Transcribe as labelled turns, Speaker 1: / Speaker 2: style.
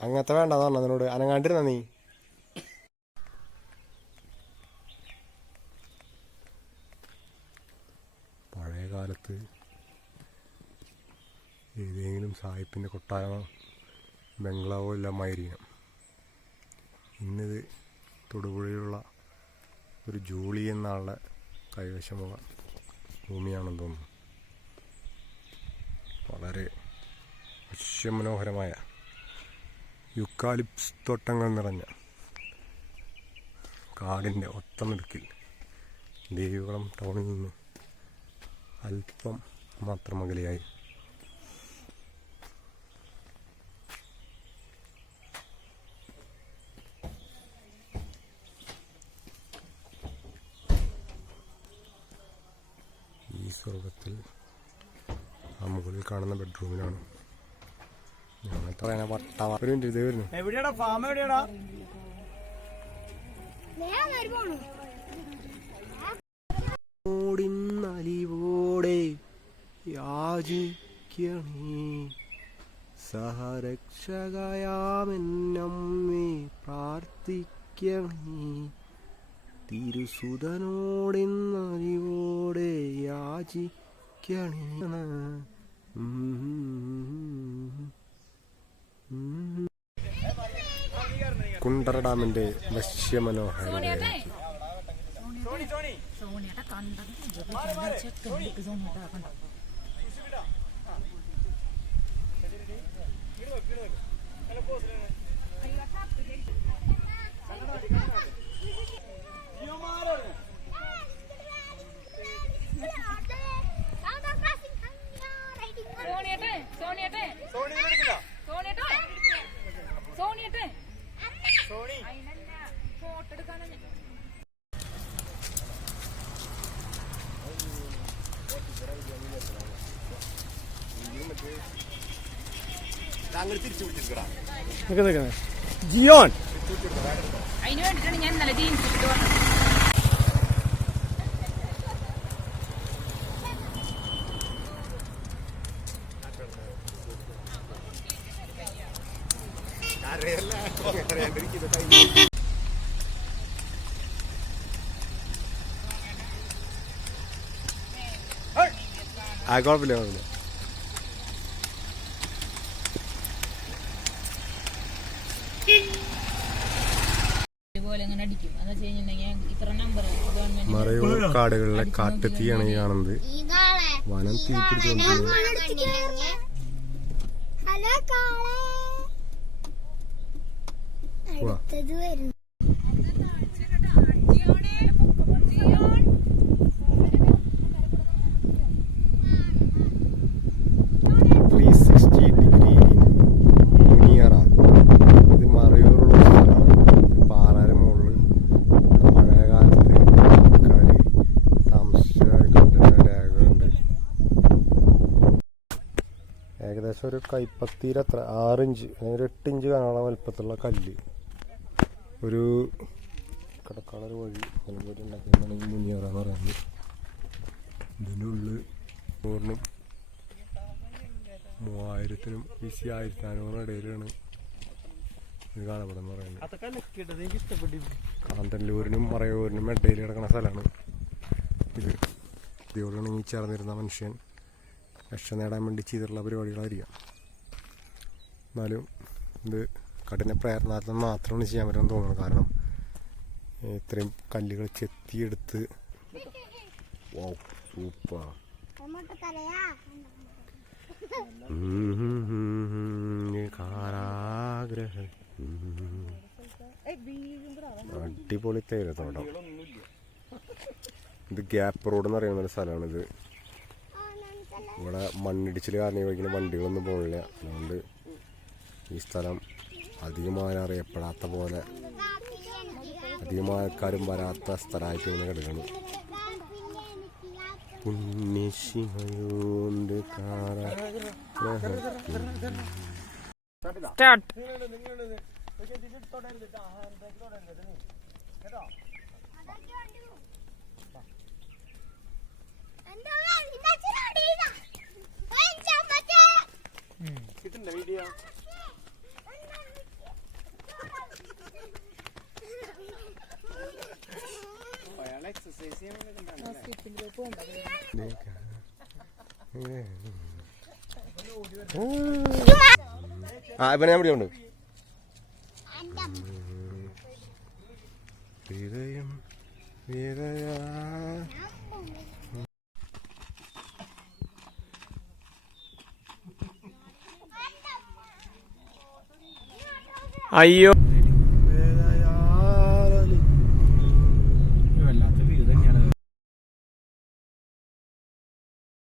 Speaker 1: അങ്ങനത്തെ വേണ്ടെന്ന് പറഞ്ഞു അതിനോട്. അനങ്ങാണ്ടിരുന്ന നീ. പഴയ കാലത്ത് ഏതെങ്കിലും സായിപ്പിന്റെ കൊട്ടാരമോ ബംഗ്ലാവോ ഇല്ലമായിരിക്കണം ഇന്നിത് തൊടുപുഴയിലുള്ള ഒരു ജൂളി എന്നാളുടെ കൈവശമുള്ള ഭൂമിയാണെന്ന് തോന്നുന്നു. വളരെ വശ്യമനോഹരമായ യുക്കാലിപ്സ് തോട്ടങ്ങൾ നിറഞ്ഞ കാടിന്റെ ഒത്തമിടുക്കിൽ ദേവികുളം ടൗണിൽ നിന്ന് അല്പം മാത്രം അകലെയായി. ഈ സ്വർഗത്തിൽ ആ മുകളിൽ കാണുന്ന ബെഡ്റൂമിലാണ്
Speaker 2: എവിടെയാടാ? ഫാം എവിടെയാടാ?
Speaker 1: ഓടിന്നലിവോടെ യാചിക്കണേ. സഹരക്ഷകയാമെന്നമ്മേ പ്രാർത്ഥിക്കണേ. തിരുസുതനോടിന്നലിവോടെ യാചിക്കണേ. കുണ്ടറ ഡാമിന്റെ വശ്യമനോഹരതയിലേക്ക്
Speaker 3: സോണിയുടെ കണ്ടത് ചെക്കൻ
Speaker 1: ജിയോൺ.
Speaker 3: അതിന് വേണ്ടിയിട്ടാണ് ഞാൻ നല്ല ജീൻസ് ഇട്ട് വന്നത്.
Speaker 1: ആ കുഴപ്പമില്ല കുഴപ്പമില്ല.
Speaker 3: ഇങ്ങനെ അടിക്കും. എന്ന് വെച്ച് കഴിഞ്ഞിട്ടുണ്ടെങ്കിൽ ഇത്ര നമ്പർ ഗവൺമെന്റ്
Speaker 1: മറയൂർ കാടുകളിലെ കാട്ടുതീയാണ് ഈ കാണുന്നത്. വനം തീ
Speaker 4: ഹലോ
Speaker 1: കൈപ്പത്തിയുടെ അത്ര ആറിഞ്ച് അല്ലെങ്കിൽ ഒരു എട്ട് ഇഞ്ച് കാണാനുള്ള വലുപ്പത്തിലുള്ള കല്ല്. ഒരു കിടക്കാളർ വഴി നിലമ്പൂർ ഉണ്ടാക്കിയതാണ് ഈ മുനിയറ എന്ന് പറയുന്നത് ഇതിനുള്ളിൽ നൂറിനും മൂവായിരത്തിനും ബി സി ആയിരത്തി അഞ്ഞൂറിനും ഇടയിലാണ് ഇത് കാണപ്പെടുന്നത് പറയുന്നത്. കാന്തല്ലൂരിനും മറയൂരിനും ഇടയിൽ കിടക്കുന്ന സ്ഥലമാണ് ഇത്. ഇതിയോട് ഇണങ്ങി ചേർന്നിരുന്ന മനുഷ്യൻ രക്ഷ നേടാൻ വേണ്ടി ചെയ്തിട്ടുള്ള പരിപാടികളായിരിക്കാം. എന്നാലും ഇത് കഠിന പ്രയത്നത്തിൽ മാത്രമാണ് ചെയ്യാൻ പറ്റുമെന്ന് തോന്നുന്നു കാരണം ഇത്രയും കല്ലുകൾ ചെത്തിയെടുത്ത് വൗ സൂപ്പർ. കാരാഗ്രഹ. അടിപൊളി തേയിലത്തോട്ടം ഇത് ഗ്യാപ്പ് റോഡ് എന്ന് പറയുന്ന ഒരു സ്ഥലമാണിത്. ഇത് ഇവിടെ മണ്ണിടിച്ചിൽ കാരണം വണ്ടികളൊന്നും പോകില്ല അതുകൊണ്ട് ഈ സ്ഥലം അധികമായി അറിയപ്പെടാത്ത പോലെ അധികം ആൾക്കാരും വരാത്ത സ്ഥലമായിട്ട് ഇങ്ങനെ കിടക്കുന്നു. പുണ്യശിവയോണ്ട് കാരാഗ്രഹ
Speaker 3: സ്റ്റാർട്ട്.
Speaker 2: കിട്ടുന്നുണ്ടോ വീഡിയോ
Speaker 1: ആ ഇപ്പൊ ഞാൻ പിടിയുണ്ട് വിരയം വിരയാ
Speaker 2: അയ്യോ.